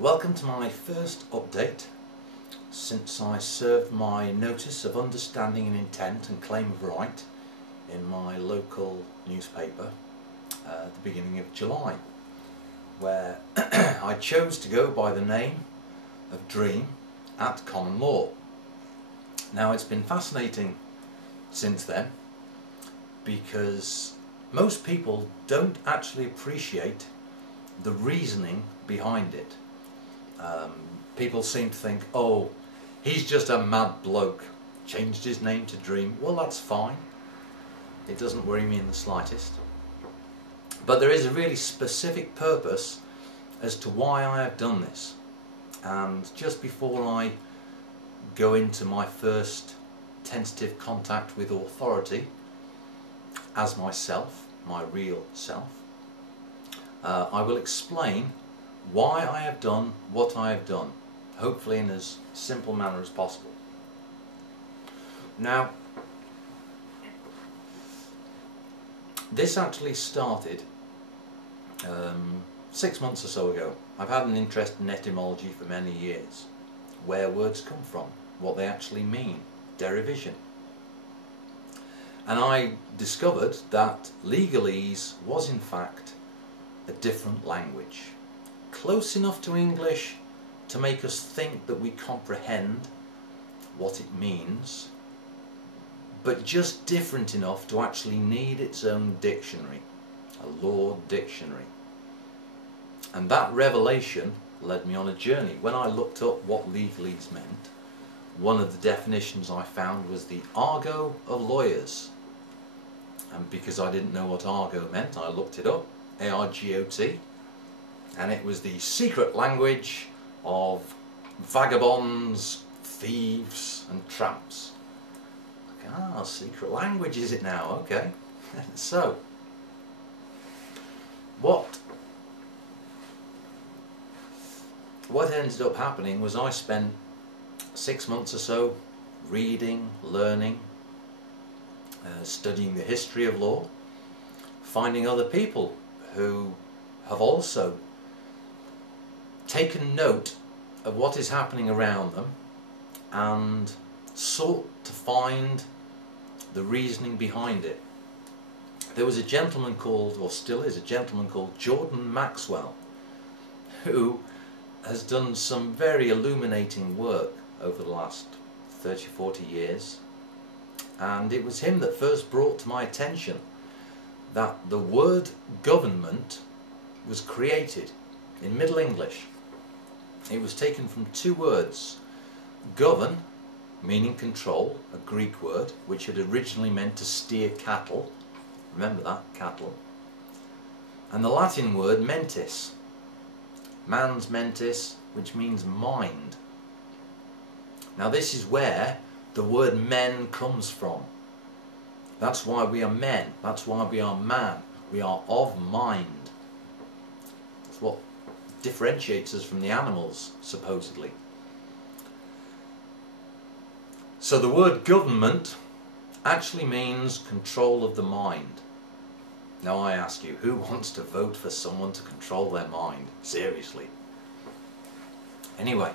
Welcome to my first update since I served my Notice of Understanding and Intent and Claim of Right in my local newspaper at the beginning of July, where I chose to go by the name of Dream at Common Law. Now, it's been fascinating since then because most people don't actually appreciate the reasoning behind it. People seem to think, oh, he's just a mad bloke, changed his name to Dream. Well, that's fine. It doesn't worry me in the slightest. But there is a really specific purpose as to why I have done this. And just before I go into my first tentative contact with authority as myself, my real self, I will explain why I have done what I have done, hopefully in as simple manner as possible. Now, this actually started 6 months or so ago. I've had an interest in etymology for many years, where words come from, what they actually mean, derivation. And I discovered that legalese was in fact a different language, close enough to English to make us think that we comprehend what it means, but just different enough to actually need its own dictionary, a law dictionary. And that revelation led me on a journey. When I looked up what legalese meant, one of the definitions I found was the argot of lawyers. And because I didn't know what argot meant, I looked it up, A-R-G-O-T, and it was the secret language of vagabonds, thieves and tramps. Ah, secret language is it now? Okay. So, what ended up happening was I spent 6 months or so reading, learning, studying the history of law, finding other people who have also taken note of what is happening around them and sought to find the reasoning behind it. There was a gentleman called, or still is a gentleman called Jordan Maxwell, who has done some very illuminating work over the last 30-40 years, and it was him that first brought to my attention that the word government was created in Middle English. It was taken from two words: govern, meaning control, a Greek word which had originally meant to steer cattle, remember that, cattle, and the Latin word mentis, mans mentis, which means mind. Now this is where the word men comes from. That's why we are men, that's why we are man, we are of mind. That's what differentiates us from the animals, supposedly. So the word government actually means control of the mind. Now I ask you, who wants to vote for someone to control their mind? Seriously. Anyway,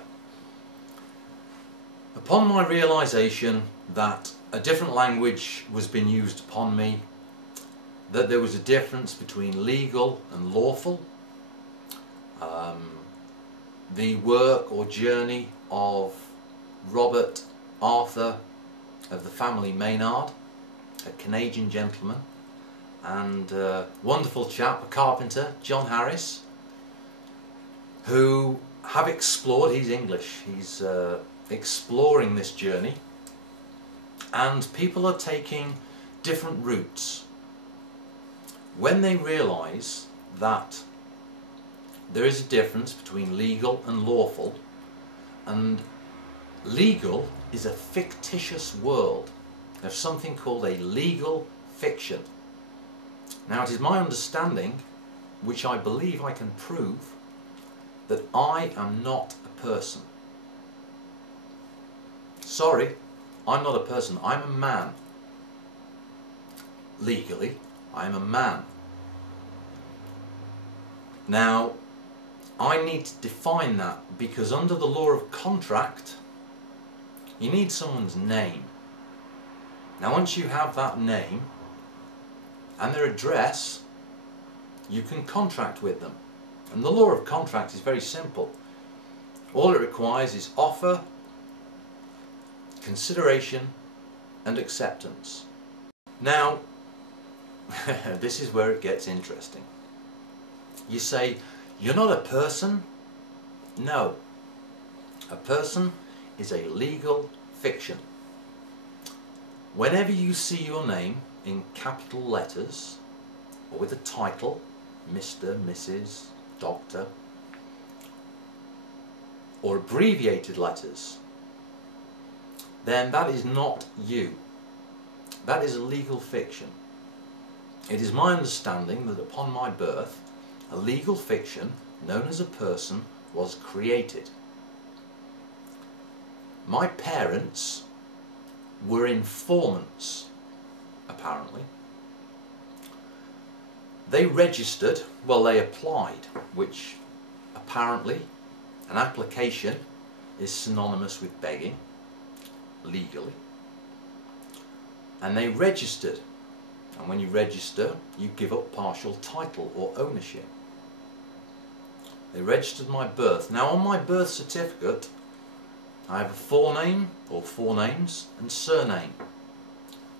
upon my realization that a different language was being used upon me, that there was a difference between legal and lawful, the work or journey of Robert Arthur of the family Maynard, a Canadian gentleman, and a wonderful chap, a carpenter, John Harris, who have explored, he's English, he's exploring this journey, and people are taking different routes. When they realise that there is a difference between legal and lawful, and legal is a fictitious world. There's something called a legal fiction. Now it is my understanding, which I believe I can prove, that I am not a person. Sorry, I'm not a person, I'm a man. Legally, I'm a man. Now, I need to define that, because under the law of contract you need someone's name. Now once you have that name and their address, you can contract with them. And the law of contract is very simple. All it requires is offer, consideration and acceptance. Now this is where it gets interesting. You say, you're not a person? No. A person is a legal fiction. Whenever you see your name in capital letters or with a title, Mr., Mrs., Doctor, or abbreviated letters, then that is not you. That is a legal fiction. It is my understanding that upon my birth, a legal fiction known as a person was created. My parents were informants, apparently. They registered, well, they applied, which apparently an application is synonymous with begging, legally. And they registered. And when you register, you give up partial title or ownership. They registered my birth. Now on my birth certificate, I have a forename or four names and surname.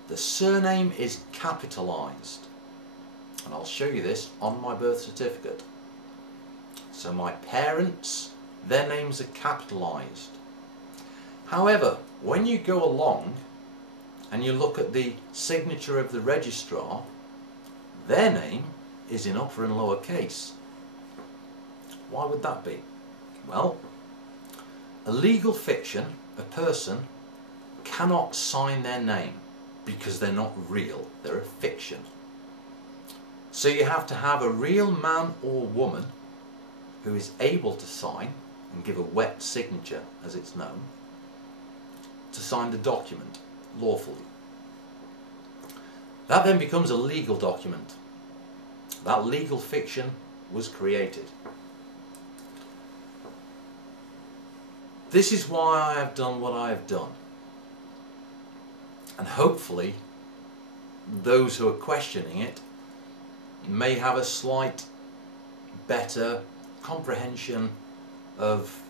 The surname is capitalized. And I'll show you this on my birth certificate. So my parents, their names are capitalized. However, when you go along and you look at the signature of the registrar, their name is in upper and lower case. Why would that be? Well, a legal fiction, a person, cannot sign their name because they're not real, they're a fiction. So you have to have a real man or woman who is able to sign and give a wet signature, as it's known, to sign the document lawfully. That then becomes a legal document. That legal fiction was created. This is why I have done what I have done. And hopefully those who are questioning it may have a slight better comprehension of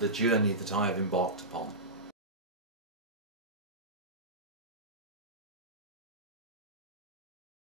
the journey that I have embarked upon.